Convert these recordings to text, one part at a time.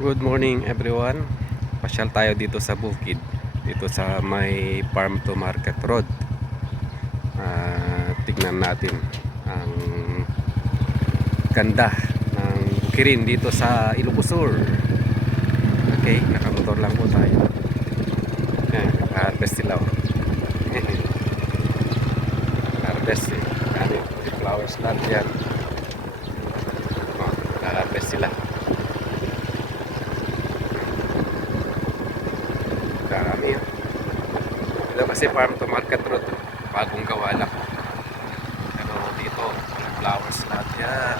Good morning everyone. Pasyal tayo dito sa bukid. Dito sa may farm to market road. Tignan natin ang ganda ng bukirin dito sa Ilocos Sur. Okay, nakamotor lang po tayo. Harvest sila. Harvest eh. Flowers lahat yan. Harvest sila. Dami yun. Ito kasi farm to market road. Bagong gawa lang. Pero dito, flowers lahat yan.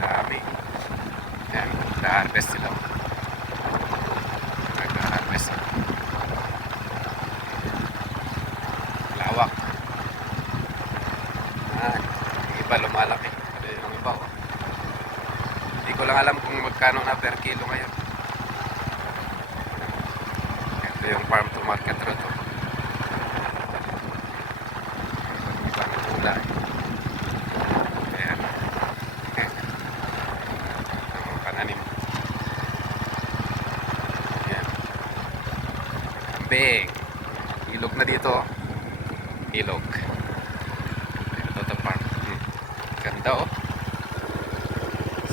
Dami. Yan, nag-harvest sila. Nag-harvest sila. Lawak. Yung iba lumalaki. Pero yung iba, hindi ko lang alam kung magkano na per kilo ngayon. Ito yung farm to market road. Iba na kulay. Ayan. Ang pananim. Ayan. Kambing. Ilog na dito. Ilog. Ito to farm. Ganda oh.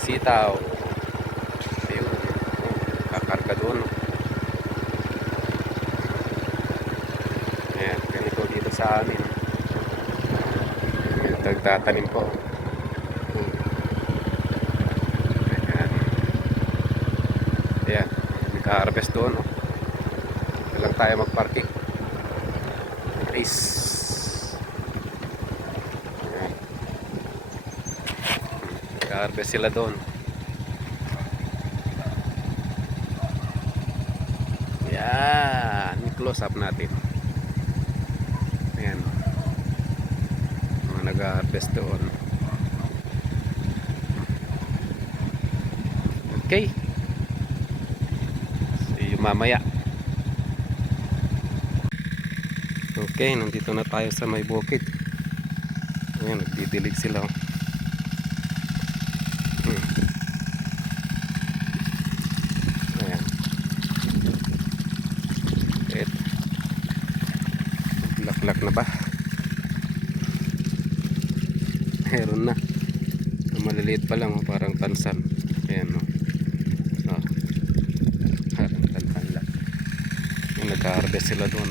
Sitaw. Ayun. Kakarga doon. Ayan. Ganito dito sa amin. Nagtatanim po. Ayan. Ayan. Nagka-harvest doon. Ito lang tayo mag-parking. Nice. Ayan. Nagka-harvest sila doon. Ayan. Close up natin. Ayan. Mga nag-harvest doon. Okay. See you mamaya. Okay, nandito na tayo sa may bukid. Ayan, nagdidilig sila. Ayan. Ito. Laklak na ba? Meron na. Maliliit pa lang, parang tansan. Ayan, no. Oh. Parang tansan lang. Nag-harvest sila doon.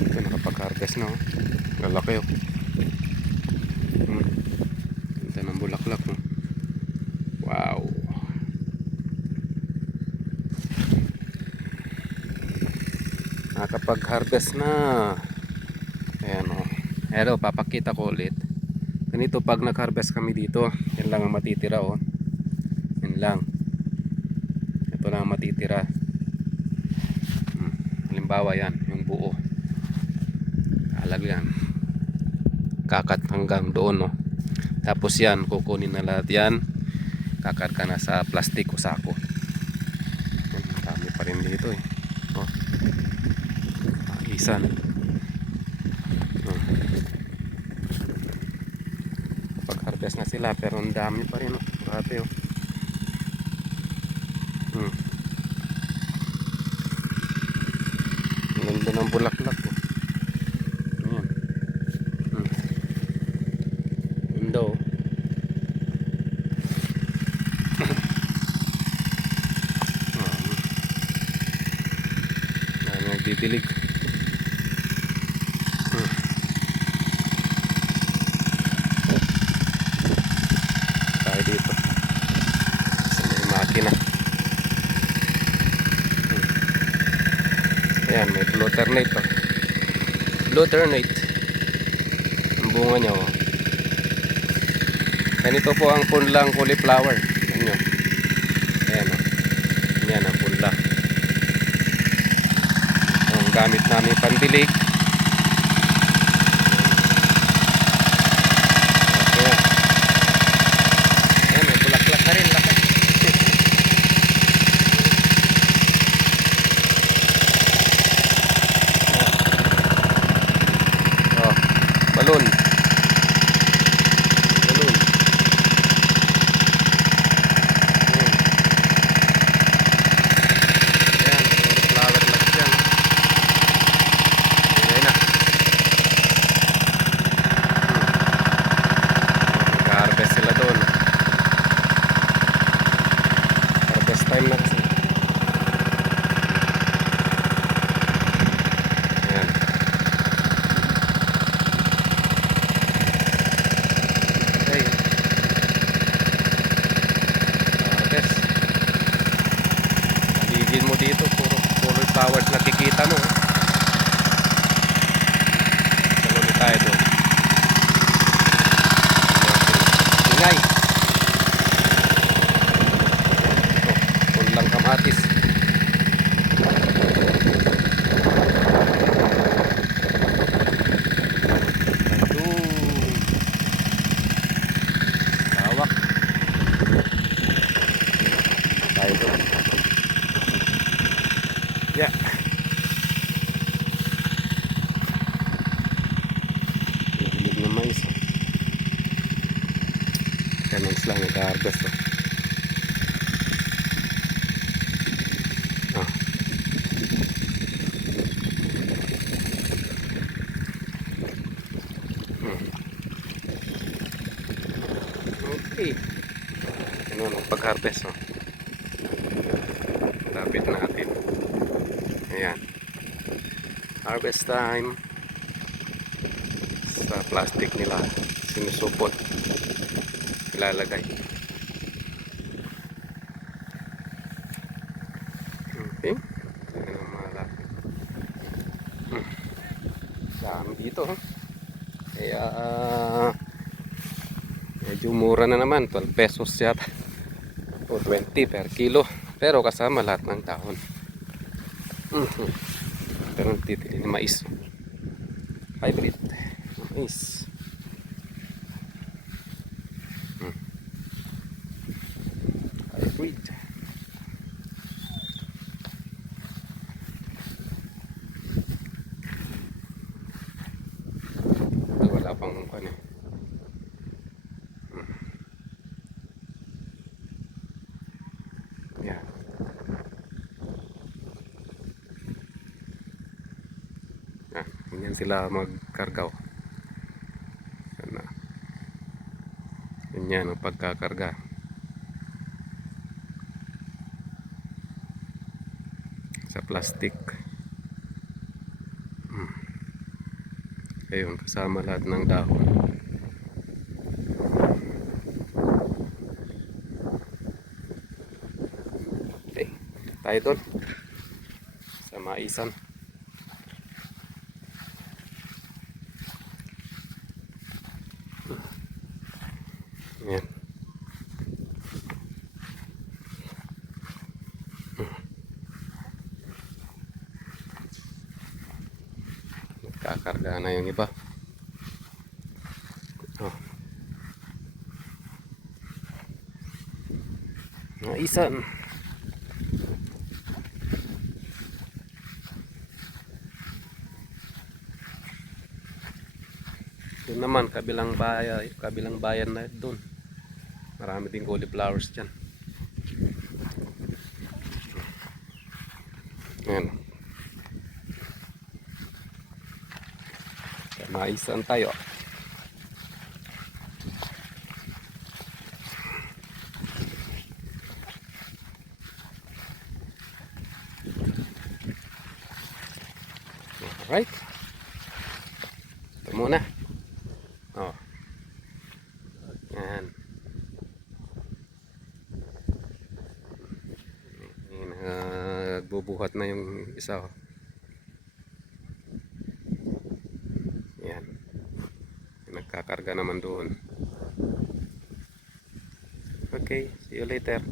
Ito nakapag-harvest na. Lalaki oh. Ganda ng bulaklak. Oh. Wow. Nakapag-harvest na. Ayan oh. Pero papakita ko ulit. Ganito pag nag-harvest kami dito, yan lang ang matitira oh. Yan lang. Ito lang ang matitira. Halimbawa yan, yung buo. Alag yan. Kakat hanggang doon no. Tapos yan, kukunin na lahat yan. Kakarga na sa plastic o sako. Dami pa rin dito eh. Oh. Isan. Pag-harvest na sila pero ang dami pa rin oh. Grabe oh. Ang ganda ng bulaklak oh. Ayan. Ganda oh. Nagdidilig. Tayo dito sa may makina. Ayan, may blue ternate oh. Blue ternate. Ang bunga niya oh. Ganito po ang punlang cauliflower. Ayan nyo. Ayan oh. Yan ang punla. Ang gamit namin pandilig. Okay. Ayan, may bulaklak na rin. Laki. Oh. Ganun. Ganun. Ayan. Ayan. Flower lang dyan. Ayan na. Nag-harvest sila doon. Harvest time na kasi. Ayan. Okay. Harvest. Paligid mo dito, puro flowers nakikita mo. Saluli tayo doon. Ingay. Ito, lang kamatis. Tawak. Tayo doon. Yeah. Dilig ng mais. Ganun sila nag-harvest. Ah. Okay. Ganun ang pag-harvest. Lapit natin. Ayan. Harvest time. Sa plastic nila sinusupot. Ilalagay. Okay. Ayan ang malapit. Dami dito. Kaya medyo mura na naman. 12 pesos yata. O 20 per kilo. Pero kasama lahat ng dahon. Ito nang titili na mais. Hybrid. Mais. Hybrid. Wala pang ano. Yan. Ganyan sila magkargaw. Ganyan ang pagkakarga. Sa plastic. Ayun, kasama lahat ng dahon. Okay, tayo doon sa maisan. Ayan. Nagkakarga na yung iba. Maisan. Doon naman kabilang bayan na doon. Marami ding cauliflowers diyan. Ayan. Maisan tayo. Alright. Ito muna. Oh. Yan. Nagbubuhat na yung isa. Yan. Nagkakarga naman doon. Okay, see you later.